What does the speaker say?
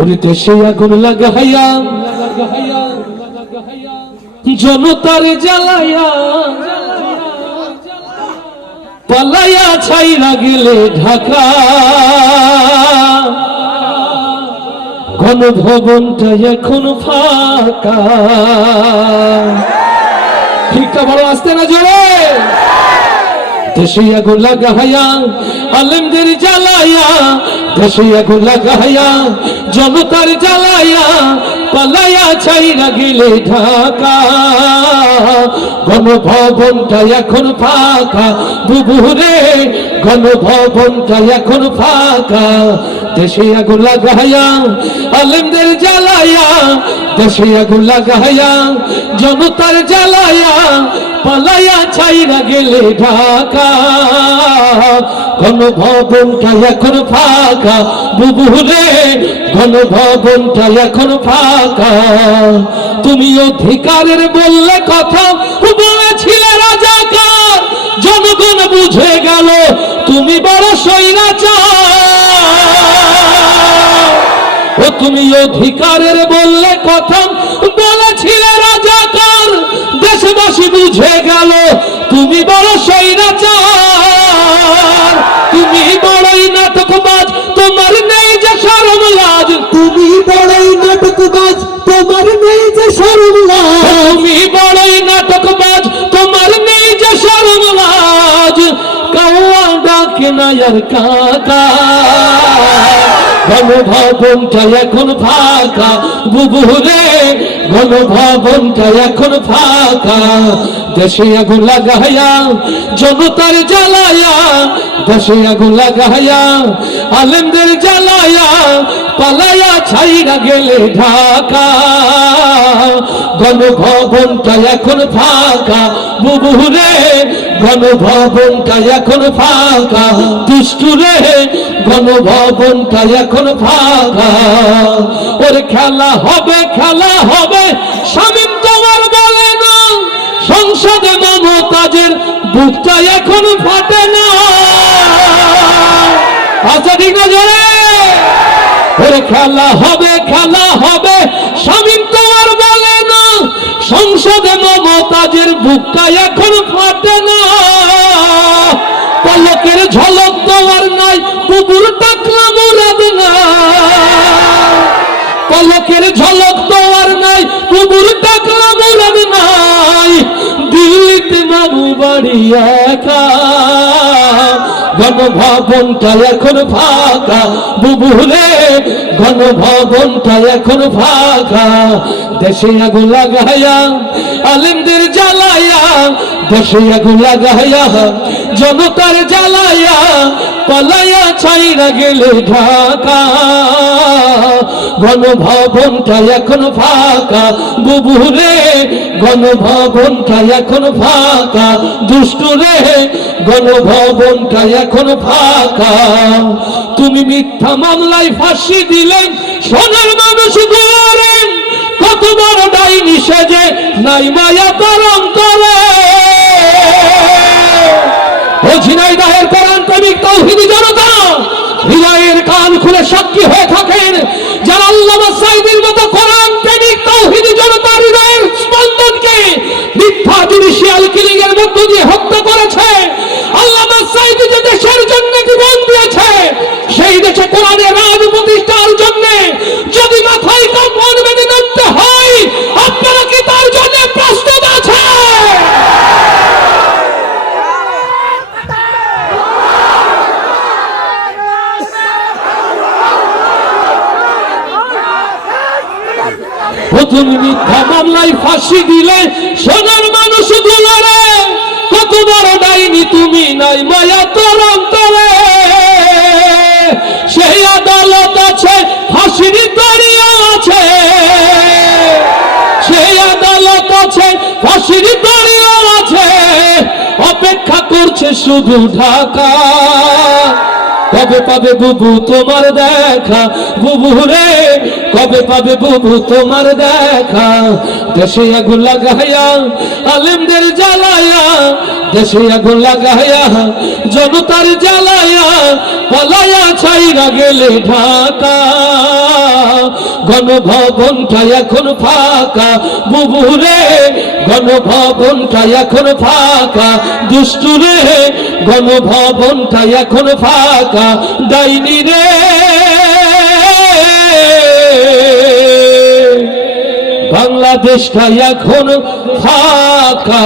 ওরে দেশে আগুন লাগাইয়া জনতার জ্বালাইয়া পালাইয়া ছাইরা গেলে ঢাকা গণভবনটা এখন ফাঁকা। ঠিকটা বড় আসতে না জোরে। দেশে আগুন লাগাইয়া আলেমদের জ্বালাইয়া, দেশে আগুন লাগাইয়া জনতার জ্বালাইয়া পালাইয়া ছাইরা গেলে ঢাকা গণভবনটা এখন ফাঁকা। বুবুরে গণভবনটা এখন ফাঁকা। দেশে আগুন লাগাইয়া আলেমদের জ্বালাইয়া, দেশে আগুন লাগাইয়া জনতার জ্বালাইয়া পালাইয়া ছাইরা গেলে ঢাকা গণভবনটা এখন ফাঁকা। বুবুরে গণভবনটা এখন ফাঁকা। তুমি অধিকারের বললে কথা বলেছিলে রাজাকার, জনগণ বুঝে গেল তুমি বড় স্বৈরাচার। ও তুমি অধিকারের বললে কথা বলেছিলে রাজাকার, দেশবাসী বুঝে গেল তুমি বড় স্বৈরাচার। তুমি বড়ই নাটকবাজ, তোমার নেই যে শরম লাজ। তুমি বড়ই নাটকবাজ, তোমার নেই যে শরম লাজ। তুমি বড়ই নাটকবাজ, তোমার নেই যে শরম লাজ। কাউয়া ডাকে না আর কাকা গণভবনটা এখন ফাঁকা। বুবুরে গণভবনটা এখন ফাঁকা। দেশে আগুন লাগাইয়া জনতার জ্বালাইয়া, দেশে আগুন লাগাইয়া আলেমদের জ্বালাইয়া পালাইয়া ছাইরা গেলে ঢাকা গণভবনটা এখন ফাঁকা। বুবুরে গণভবনটা এখন ফাঁকা। দুষ্টুরে গণভবনটা এখন ফাঁকা। ওর খেলা হবে, খেলা হবে শামীম তোমার বলে না। সংসদে মমতাজের বুকটা এখন ফাটে না। আচ্ছা ঠিক না জোরে। ওর খেলা হবে, খেলা হবে শামীম তোমার বলে না। সংসদে মমতাজের বুকটা এখন ফাটে না। পলকের ঝলক দেওয়ার নাই, বুবুর টাকলা মুরাদ না। পলকের ঝলক দেওয়ার নাই, বুবুর টাকলা মুরাদ নাই। দিল্লিতে বাবু বাড়ি একা গণভবনটা এখন ফাঁকা। বুবুরে গণভবনটা এখন ফাঁকা। দেশে আগুন লাগাইয়া আলেমদের জ্বালাইয়া, দেশে আগুন লাগাইয়া জনতার জ্বালাইয়া পালাইয়া ছাইরা গেলে ঢাকা গণভবনটা এখন ফাঁকা। বুবুরে গণভবনটা এখন ফাঁকা। দুষ্টুরে গণভবনটা এখন ফাঁকা। তুমি মিথ্যা মামলায় ফাঁসি দিলেন সোনার মানুষ দুয়ারে। কত বড় ডাইনি সেজে নাই মায়া তোর অন্তরে। ও ঝিনাইদহের কোরআন প্রেমিক তাওহীদি জনতা, হৃদয়ের কান খুলে সাক্ষী হয়ে থাকেন যারা আল্লামা সাঈদীর মতো কোরআন প্রেমিক তাওহীদি জনতার হৃদয়ের স্পন্দনকে মিথ্যা জুডিশিয়াল কিলিং এর মধ্য দিয়ে হত্যা করেছে। আল্লামা সাঈদী যে দেশের জন্য জীবন দিয়েছে, সেই দেশে কোরআনের রাজ প্রতিষ্ঠার জন্য যদি মাথায় কাপড় বেঁধে নামতে হয়, আপনারা কি তার জন্য প্রস্তুত আছে? তুমি মিথ্যা মামলায় ফাঁসি দিলে সোনার মানুষ দুলারে। কত বড় ডাইনি তুমি, নাই মায়া তোর অন্তরে। সেই আদালত আছে, ফাঁসির দড়িয়া আছে। সেই আদালত আছে, ফাঁসির দড়িয়া আছে। অপেক্ষা করছে শুধু ঢাকা। কবে পাবে বুবু তোমার দেখা? বুবুরে কবে পাবে বুবু তোমার দেখা? দেশে আগুন লাগাইয়া আলেমদের জ্বালায়া, দেশে আগুন লাগাইয়া জনতার জ্বালায়া পালায়া ছাইরা গেলে ঢাকা গণভবনটা এখন ফাঁকা, বুবুরে গণভবনটা এখন ফাঁকা, দুষ্টুরে গণভবনটা এখন ফাঁকা, ডাইনি রে বাংলাদেশটা এখন ফাঁকা।